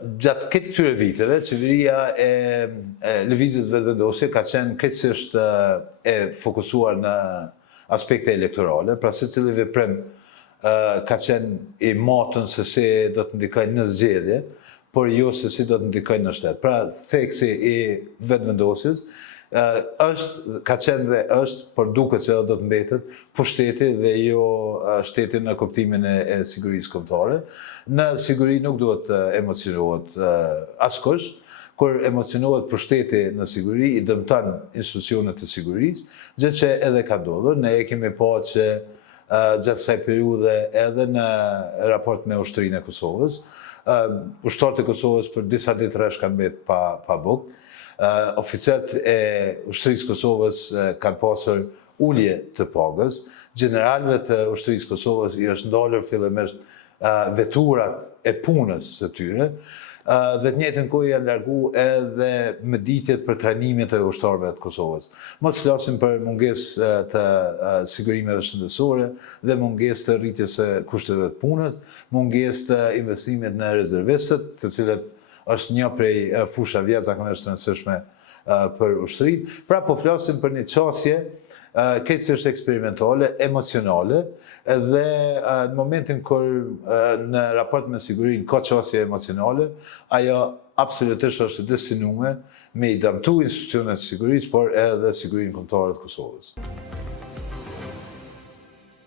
Gjatë këtë këtyre viteve, qeveria e lëvizjes vetëvendosje ka qenë krejtësisht e fokusuar në aspekte elektorale, pra secili veprim ka qenë i matën se si do të ndikojnë në zgjedhje, por jo se si do të ndikojnë në shtet. Pra, theksi i vetëvendosjes ka qenë dhe është, por duket se do të mbetet, pushteti dhe jo shteti në kuptimin e sigurisë kombëtare. Në siguri nuk duhet të emocionohet askush, kur emocionohet pushteti në siguri, i dëmton institucionet të sigurisë, gjë që edhe ka ndodhur. Ne e kemi pa që gjatë kësaj periudhe edhe në raport me ushtrinë e Kosovës, ushtarët e Kosovës për disa ditë rresh kanë mbetë pa bukë. Oficerët e ushtrisë Kosovës kanë pasur ulje të pagës. Generalëve të ushtrisë Kosovës i është ndalur fillimisht veturat e punës së tyre, dhe të njëjtën kohë janë largu edhe mëditjet për trajnimet e ushtarëve të Kosovës. Mos flasim për mungesë të sigurimeve shëndetësore dhe mungesë të rritjes së kushteve të punës, mungesë të investimit në rezervistët, të cilët është një prej fushave jashtëzakonisht të rëndësishme për ushtrinë. Pra po flasim për një çështje krejtësisht eksperimentale, emocionale, dhe në momentin kur në raport me sigurinë ka çështje emocionale, ajo absolutisht është destinuar me i dëmtu institucionet të sigurisë, por edhe sigurinë kombëtare të Kosovës.